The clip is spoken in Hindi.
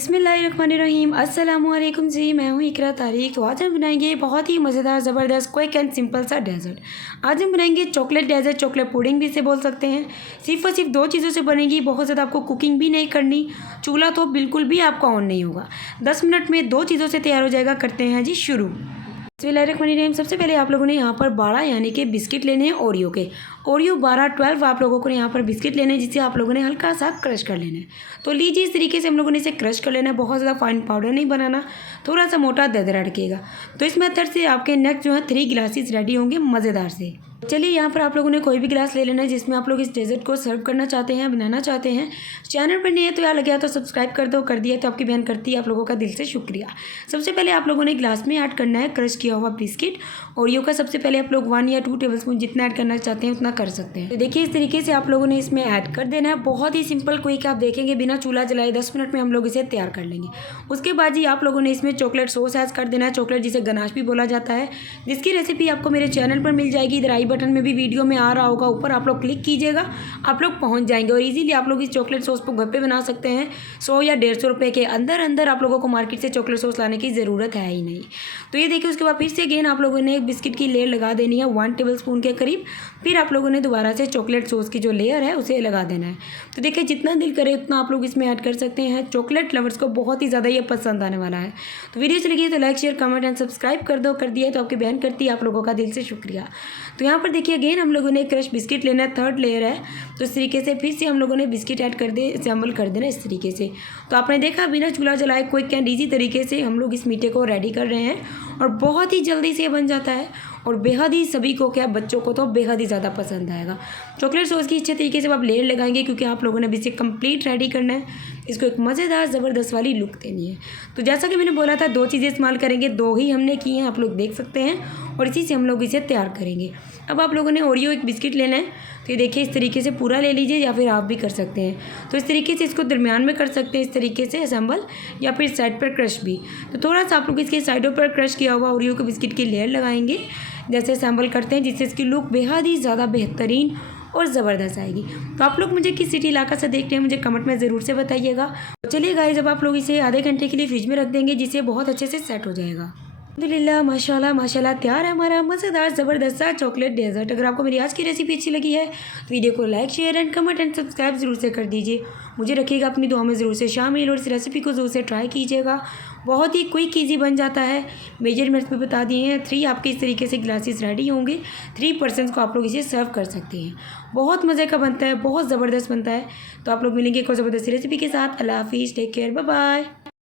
बिस्मिल्लाहिर्रहमानिर्रहीम अस्सलामुअलैकुम जी। मैं हूँ इकरा तारिक। तो आज हम बनाएंगे बहुत ही मज़ेदार ज़बरदस्त क्विक एंड सिंपल सा डेज़र्ट। आज हम बनाएंगे चॉकलेट डेज़र्ट, चॉकलेट पुडिंग भी इसे बोल सकते हैं। सिर्फ और सिर्फ दो चीज़ों से बनेगी। बहुत ज़्यादा आपको कुकिंग भी नहीं करनी, चूल्हा तो बिल्कुल भी आपका ऑन नहीं होगा। 10 मिनट में दो चीज़ों से तैयार हो जाएगा। करते हैं जी शुरू। बिस्मिल्लाहिर्रहमानिर्रहीम। सबसे पहले आप लोगों ने यहाँ पर 12 यानी कि बिस्किट लेने हैं ओरियो के। ओरियो 12 आप लोगों को यहाँ पर बिस्किट लेने हैं, जिसे आप लोगों ने हल्का सा क्रश कर लेना है। तो लीजिए, इस तरीके से हम लोगों ने इसे क्रश कर लेना है। बहुत ज़्यादा फाइन पाउडर नहीं बनाना, थोड़ा सा मोटा दरदरा रखिएगा। तो इस मेथड से आपके नेक्स्ट जो है 3 गिलासेस रेडी होंगे मज़ेदार से। चलिए, यहाँ पर आप लोगों ने कोई भी गिलास ले लेना है जिसमें आप लोग इस डेजर्ट को सर्व करना चाहते हैं, बनाना चाहते हैं। चैनल पर नहीं है तो यार लगे तो सब्सक्राइब कर दो, कर दिया तो आपकी बहन करती है। आप लोगों का दिल से शुक्रिया। सबसे पहले आप लोगों ने गिलास में ऐड करना है क्रश किया हुआ बिस्किट। ओरियो का सबसे पहले आप लोग 1 या 2 टेबलस्पून जितना ऐड करना चाहते हैं उतना कर सकते हैं। तो देखिए, इस तरीके से आप लोगों ने इसमें ऐड कर देना है। बहुत ही सिंपल क्विक, आप देखेंगे बिना चूल्हा जलाए 10 मिनट में हम लोग इसे तैयार कर लेंगे। उसके बाद जी आप लोगों ने इसमें चॉकलेट सॉस ऐड कर देना है। चॉकलेट जिसे गनाश भी बोला जाता है, जिसकी रेसिपी आपको मेरे चैनल पर मिल जाएगी। इधर आई बटन में भी वीडियो में आ रहा होगा, ऊपर आप लोग क्लिक कीजिएगा, आप लोग पहुंच जाएंगे। और इजीली आप लोग इस चॉकलेट सॉस को घर पे बना सकते हैं। 100 या 150 रुपये के अंदर आप लोगों को मार्केट से चॉकलेट सॉस लाने की ज़रूरत है ही नहीं। तो ये देखिए, उसके बाद फिर से अगेन आप लोगों ने एक बिस्किट की लेयर लगा देनी है 1 टेबलस्पून के करीब। फिर आप लोगों ने दोबारा से चॉकलेट सॉस की जो लेयर है उसे लगा देना है। तो देखिए, जितना दिल करे उतना आप लोग इसमें ऐड कर सकते हैं। चॉकलेट लवर्स को बहुत ही ज़्यादा ये पसंद आने वाला है। तो वीडियो चली गई तो like share comment and subscribe कर दो, कर दिया तो आपकी बहन करती है। आप लोगों का दिल से शुक्रिया। तो यहाँ पर देखिए, अगेन हम लोगों ने क्रश बिस्किट लेना है, 3rd लेयर है। तो इस तरीके से फिर से हम लोगों ने बिस्किट ऐड कर दे, असेंबल कर देना इस तरीके से। तो आपने देखा बिना चूल्हा जलाए क्विक एंड ईजी तरीके से हम लोग इस मीठे को रेडी कर रहे हैं। और बहुत ही जल्दी से बन जाता है और बेहद ही सभी को, क्या बच्चों को तो बेहद ही ज़्यादा पसंद आएगा। चॉकलेट सॉस की अच्छे तरीके से आप लेयर लगाएंगे, क्योंकि आप लोगों ने अभी इसे कंप्लीट रेडी करना है। इसको एक मज़ेदार ज़बरदस्त वाली लुक देनी है। तो जैसा कि मैंने बोला था 2 चीज़ें इस्तेमाल करेंगे, 2 ही हमने की हैं, आप लोग देख सकते हैं। और इसी से हम लोग इसे तैयार करेंगे। अब आप लोगों ने ओरियो एक बिस्किट लेना है। तो ये देखिए, इस तरीके से पूरा ले लीजिए, या फिर आप भी कर सकते हैं। तो इस तरीके से इसको दरमियान में कर सकते हैं, इस तरीके से असेंबल, या फिर साइड पर क्रश भी। तो थोड़ा सा आप लोग इसके साइडों पर क्रश किया हुआ ओरियो के बिस्किट की लेयर लगाएंगे, जैसे असेंबल करते हैं, जिससे इसकी लुक बेहद ही ज़्यादा बेहतरीन और ज़बरदस्त आएगी। तो आप लोग मुझे किस सिटी इलाका से देख रहे हैं मुझे कमेंट में ज़रूर से बताइएगा। चलिए गाइस, जब आप लोग इसे आधे घंटे के लिए फ्रिज में रख देंगे, जिससे बहुत अच्छे से सेट हो जाएगा। अल्हम्दुलिल्लाह, माशाल्लाह माशाल्लाह, तैयार है हमारा मज़ेदार ज़बरदस्त सा चॉकलेट डेजर्ट। अगर आपको मेरी आज की रेसिपी अच्छी लगी है तो वीडियो को like share and comment and subscribe ज़रूर से कर दीजिए। मुझे रखिएगा अपनी दुआ में ज़रूर से शामिल, और इस रेसिपी को ज़रूर से ट्राई कीजिएगा। बहुत ही क्विक ईजी बन जाता है। मेजरमेंट्स भी बता दिए हैं। 3 आपके इस तरीके से ग्लासेस रेडी होंगे। 3 पर्सन्स को आप लोग इसे सर्व कर सकते हैं। बहुत मज़े का बनता है, बहुत ज़बरदस्त बनता है। तो आप लोग मिलेंगे एक और ज़बरदस्त रेसिपी के साथ। अल्लाह हाफिज़, टेक केयर, बाय बाय।